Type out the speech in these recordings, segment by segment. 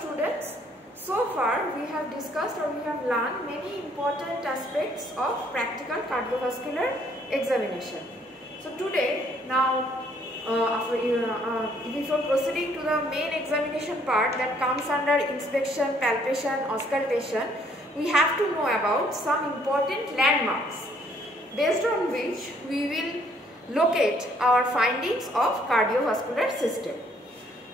students, so far we have discussed or we have learned many important aspects of practical cardiovascular examination. So today, now before proceeding to the main examination part that comes under inspection, palpation, auscultation, we have to know about some important landmarks based on which we will locate our findings of cardiovascular system.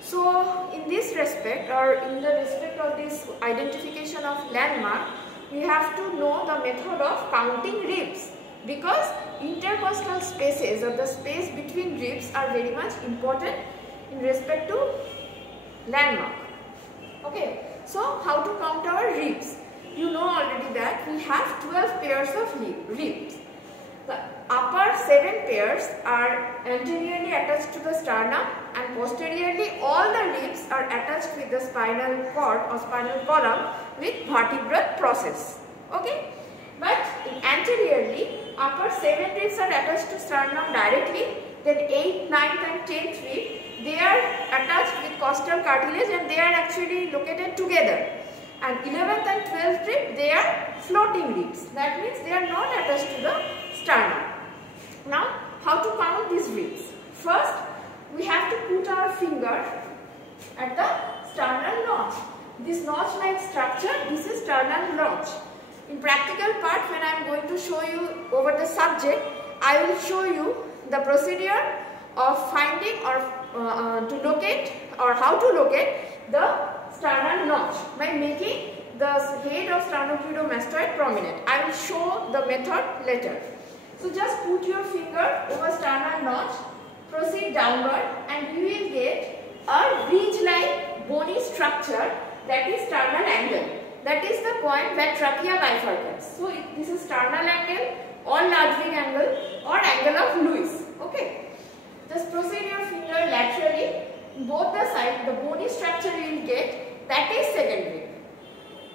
So in this respect, or in the respect of this identification of landmark, we have to know the method of counting ribs, because intercostal spaces or the space between ribs are very much important in respect to landmark. Okay, so how to count our ribs? You know already that we have 12 pairs of ribs. The upper 7 pairs are anteriorly attached to the sternum, and posteriorly all the ribs are attached with the spinal cord or spinal column with vertebral process. Okay, but anteriorly upper 7 ribs are attached to sternum directly, then 8th, 9th and 10th rib, they are attached with costal cartilage and they are actually located together. And 11th and 12th rib, they are floating ribs. That means they are not attached to the sternum. Now, how to count these ribs? First, we have to put our finger at the sternal notch. This notch-like structure, this is sternal notch. In practical part, when I am going to show you over the subject, I will show you the procedure of finding or to locate or how to locate the sternal notch by making the head of sternocleidomastoid prominent. I will show the method later. So just put your finger over sternal notch, proceed downward, and you will get a ridge-like bony structure, that is sternal angle. That is the point where trachea bifurcates. So this is sternal angle or Ludwig angle or angle of Lewis. Okay. Just proceed your finger laterally. Both the sides, the bony structure you will get, that is second rib.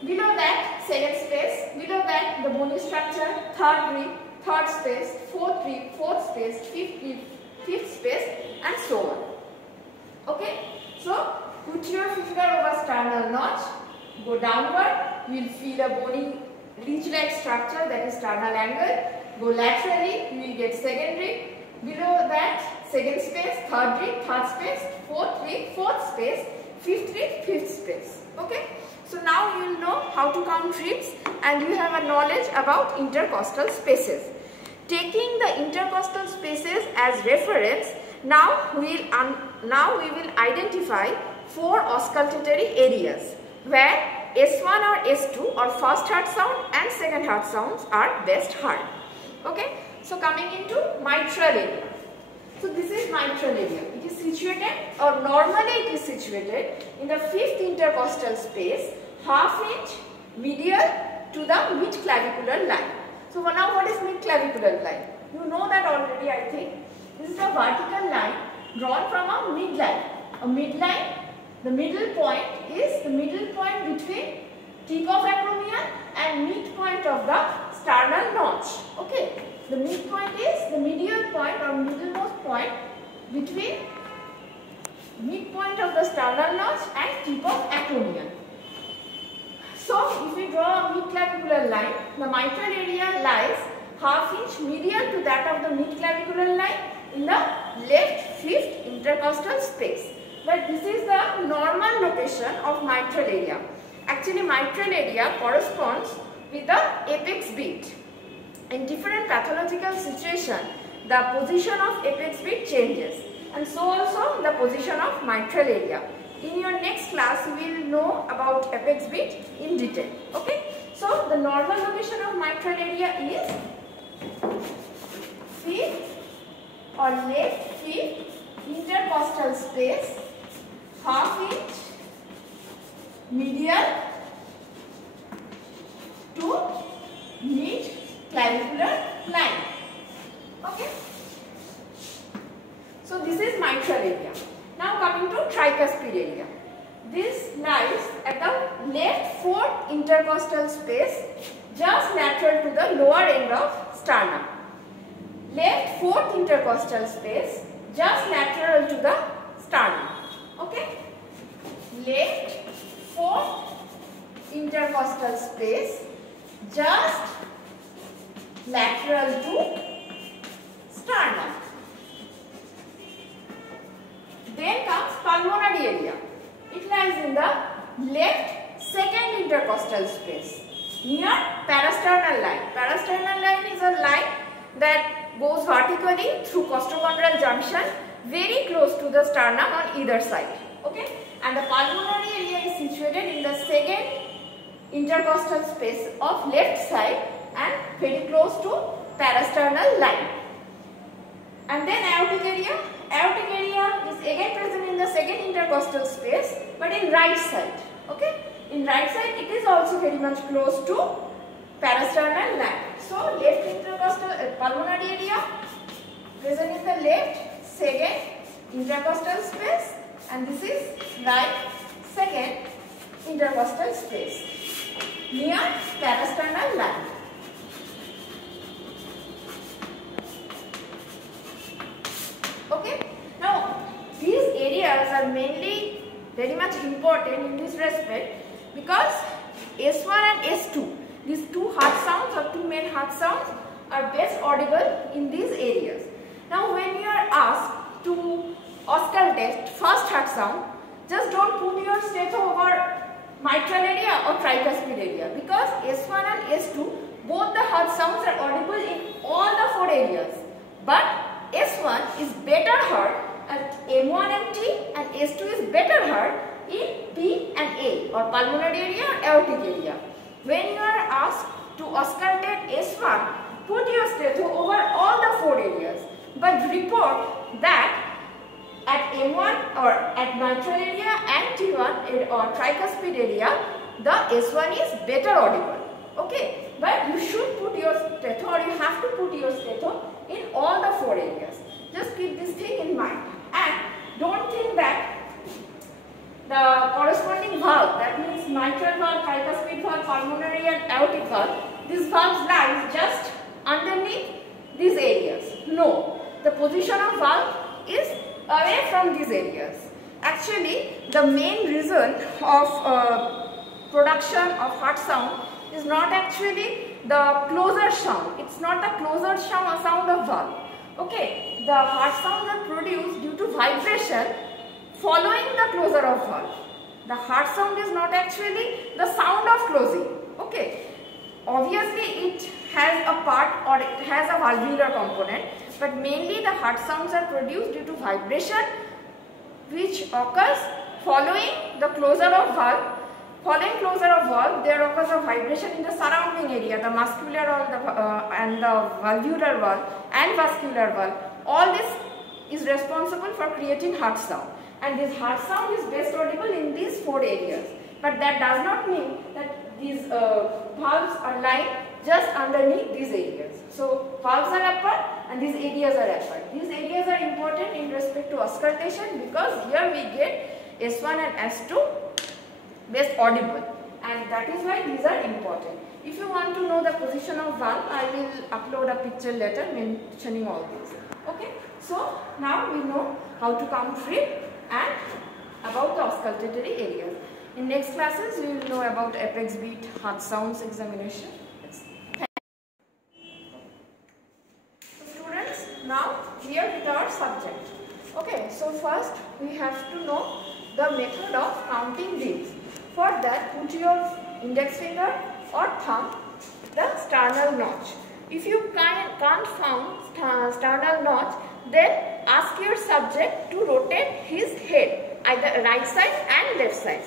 Below that, second space. Below that, the bony structure, third rib, third space, fourth rib, fourth space, fifth rib, fifth space, and so on. Okay. So put your finger over sternal notch. Go downward, you will feel a bony ridge-like structure, that is sternal angle. Go laterally, you will get second rib. Below that, second space, third rib, third space, fourth rib, fourth space, fifth rib, fifth space. Okay. So now you will know how to count ribs and you have a knowledge about intercostal spaces. Taking the intercostal spaces as reference, now we will identify 4 auscultatory areas where S1 or S2 or first heart sound and second heart sounds are best heard. Okay, so coming into mitral area. So this is mitral area. It is situated, or normally it is situated in the 5th intercostal space, half inch medial to the mid-clavicular line. So now what is mid-clavicular line? You know that already, I think. This is a vertical line drawn from a midline. A midline, the middle point is the middle point between tip of acromion and midpoint of the sternal notch. Okay, the midpoint is the medial point or middlemost point between midpoint of the sternal notch and tip of acromion. So if we draw a mid-clavicular line, the mitral area lies half inch medial to that of the mid-clavicular line in the left 5th intercostal space. But this is the normal location of mitral area. Actually, mitral area corresponds with the apex beat. In different pathological situations, the position of apex beat changes, and so also the position of mitral area. In your next class, you will know about apex beat in detail. Okay? So, the normal location of mitral area is 5th or left 5th intercostal space, half inch medial to mid clavicular line. Okay. So this is mitral area. Now coming to tricuspid area. This lies at the left 4th intercostal space, just lateral to the lower end of sternum. Left 4th intercostal space, just lateral to the sternum. Okay. Left 4th intercostal space just lateral to sternum. Then comes pulmonary area. It lies in the left second intercostal space near parasternal line. Parasternal line is a line that goes vertically through costochondral junction very close to the sternum on either side. Okay, and the pulmonary area is situated in the second intercostal space of left side and very close to parasternal line. And then aortic area. Aortic area is again present in the second intercostal space but in right side. Okay, in right side it is also very much close to parasternal line. So left intercostal pulmonary area present in the left second intercostal space, and this is right second intercostal space near parasternal line. Okay, now these areas are mainly very much important in this respect because S1 and S2, these two heart sounds or two main heart sounds, are best audible in these areas. Now when you are asked to auscultate first heart sound, just don't put your stethoscope over mitral area or tricuspid area, because S1 and S2, both the heart sounds are audible in all the four areas. But S1 is better heard at M1 and T, and S2 is better heard in P and A, or pulmonary area or aortic area. When you are asked to auscultate S1, put your stethoscope over all the four areas, but report that at M1 or at mitral area and T1 or tricuspid area, the S1 is better audible. Okay, but you should put your stethoscope, or you have to put your stethoscope in all the four areas. Just keep this thing in mind, and don't think that the corresponding valve, that means mitral valve, tricuspid valve, pulmonary and aortic valve, these valves lie just underneath these areas. No, the position of valve is away from these areas. Actually, the main reason of production of heart sound is not actually the closer sound. It's not the closer sound of valve. Okay, the heart sounds are produced due to vibration following the closure of valve. The heart sound is not actually the sound of closing. Okay, obviously it has a part, or it has a valvular component, but mainly the heart sounds are produced due to vibration which occurs following the closure of valve. Following closure of valve, there occurs a vibration in the surrounding area, the muscular and the valvular valve and vascular valve. All this is responsible for creating heart sound, and this heart sound is best audible in these four areas. But that does not mean that these valves are lying just underneath these areas. So valves are upper and these areas are upper. These areas are important in respect to auscultation, because here we get S1 and S2 best audible, and that is why these are important. If you want to know the position of valve, I will upload a picture later mentioning all these. Okay, so now we know how to count rib and about the auscultatory areas. In next classes, we will know about apex beat, heart sounds examination. So students, now here with our subject. Okay, so first we have to know the method of counting ribs. For that, put your index finger or thumb the sternal notch. If you can't find sternal notch, then ask your subject to rotate his head, either right side and left side.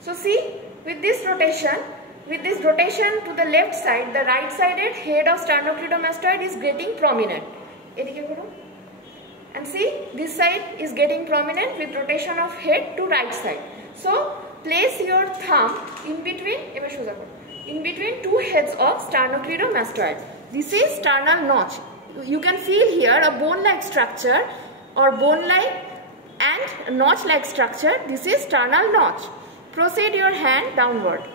So see, with this rotation to the left side, the right sided head of sternocleidomastoid is getting prominent. And see, this side is getting prominent with rotation of head to right side. So place your thumb in between two heads of sternocleidomastoid. This is sternal notch. You can feel here a bone-like structure or bone-like and notch-like structure. This is sternal notch. Proceed your hand downward,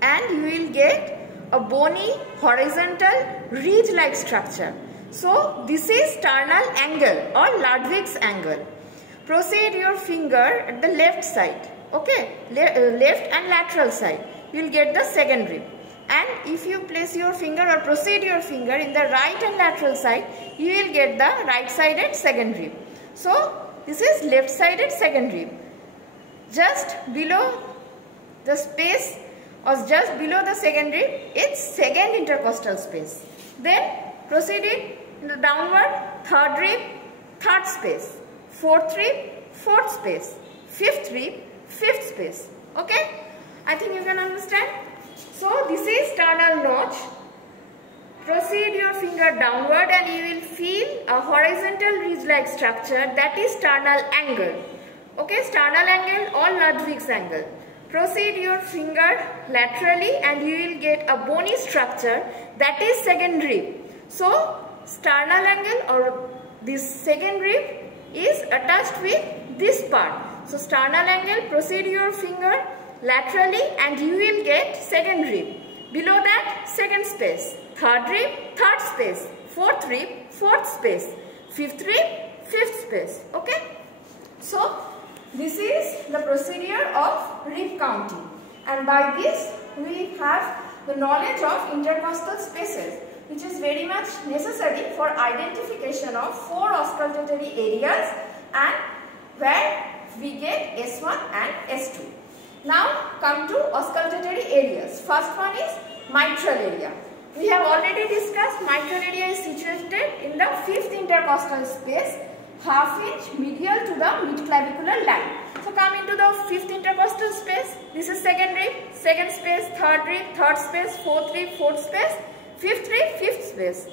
and you will get a bony horizontal ridge-like structure. So this is sternal angle or Ludwig's angle. Proceed your finger at the left side Okay, left and lateral side, you will get the second rib. And if you place your finger or proceed your finger in the right and lateral side, you will get the right sided second rib. So this is left sided second rib. Just below the space or just below the second rib, it's second intercostal space. Then proceeding in the downward, third rib, third space, fourth rib, fourth space, fifth rib, fifth space. Okay, I think you can understand. So this is sternal notch. Proceed your finger downward and you will feel a horizontal ridge-like structure, that is sternal angle. Okay, sternal angle or Ludwig's angle. Proceed your finger laterally and you will get a bony structure, that is second rib. So sternal angle or this second rib is attached with this part. So sternal angle, proceed your finger laterally and you will get second rib. Below that, second space, third rib, third space, fourth rib, fourth space, fifth rib, fifth space. Okay. So this is the procedure of rib counting, and by this we have the knowledge of intercostal spaces, which is very much necessary for identification of 4 auscultatory areas and where we get S1 and S2. Now come to auscultatory areas. First one is mitral area. We have already discussed mitral area is situated in the 5th intercostal space, half inch medial to the midclavicular line. So come into the 5th intercostal space. This is second rib, second space, third rib, third space, fourth rib, fourth space, fifth rib, fifth space.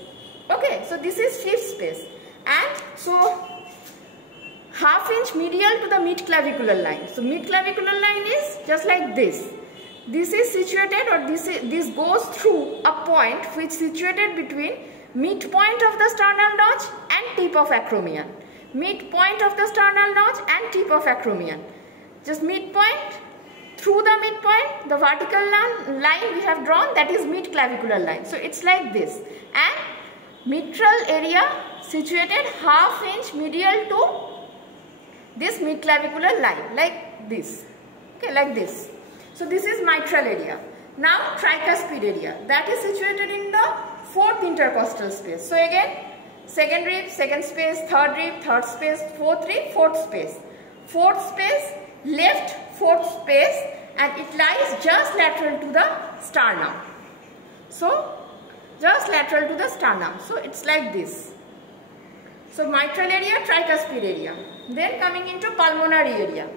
Okay, so this is fifth space. And so half inch medial to the midclavicular line. So midclavicular line is just like this. This is situated, or this goes through a point which is situated between midpoint of the sternal notch and tip of acromion. Midpoint of the sternal notch and tip of acromion. Just midpoint, through the midpoint, the vertical line we have drawn, that is midclavicular line. So it's like this. And mitral area situated half inch medial to this midclavicular line, like this. Okay, like this. So this is mitral area. Now tricuspid area, that is situated in the 4th intercostal space. So again, second rib, second space, third rib, third space, fourth rib, fourth space. Fourth space, left fourth space, and it lies just lateral to the sternum. So just lateral to the sternum. So it's like this. So mitral area, tricuspid area. Then coming into pulmonary area.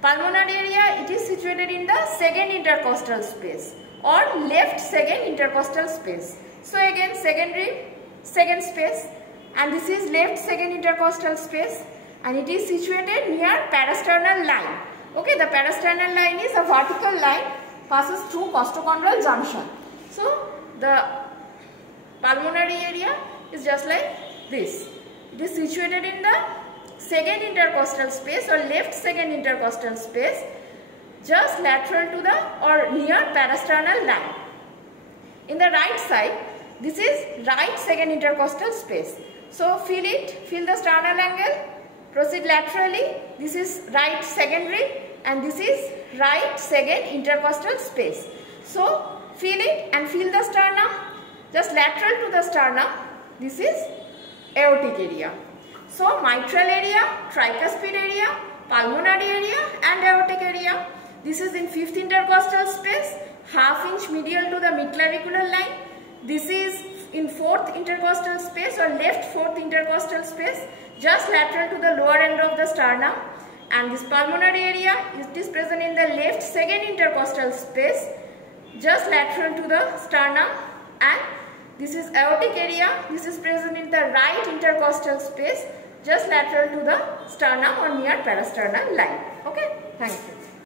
Pulmonary area, it is situated in the 2nd intercostal space or left 2nd intercostal space. So again, second rib, second space, and this is left 2nd intercostal space, and it is situated near parasternal line. Okay, the parasternal line is a vertical line, passes through costochondral junction. So the pulmonary area is just like this. It is situated in the 2nd intercostal space or left 2nd intercostal space, just lateral to the or near parasternal line. In the right side, this is right 2nd intercostal space. So feel it, feel the sternal angle, proceed laterally. This is right 2nd rib and this is right 2nd intercostal space. So feel it and feel the sternum, just lateral to the sternum. This is aortic area. So mitral area, tricuspid area, pulmonary area and aortic area. This is in 5th intercostal space, half inch medial to the midclavicular line. This is in 4th intercostal space or left 4th intercostal space, just lateral to the lower end of the sternum. And this pulmonary area, it is present in the left 2nd intercostal space, just lateral to the sternum. And this is aortic area, this is present in the right intercostal space, just lateral to the sternum or near parasternal line. Okay, thank you.